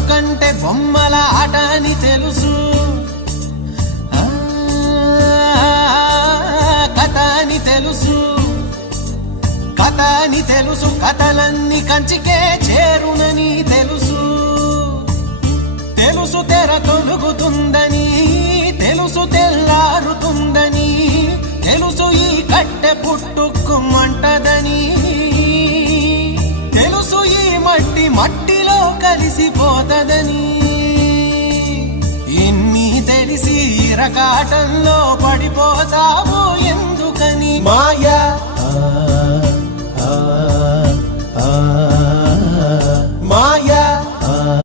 బతుకంటే బొమ్మల ఆట అని తెలుసు, కథ అని తెలుసు, కథ అని తెలుసు, కథలన్నీ కంచికే చేరునని తెలుసు, తెలుసు తెర తొలుగుతుందని, తెలుసు తెల్లారుతుందని, తెలుసు ఈ కట్టె పుట్టుకుమంటదని, తెలుసు ఈ మట్టి మట్టిలో కలిసిపోతదని, ఇన్ని తెలిసి ఇరకాటంలో పడిపోతావు ఎందుకని? మాయా మాయా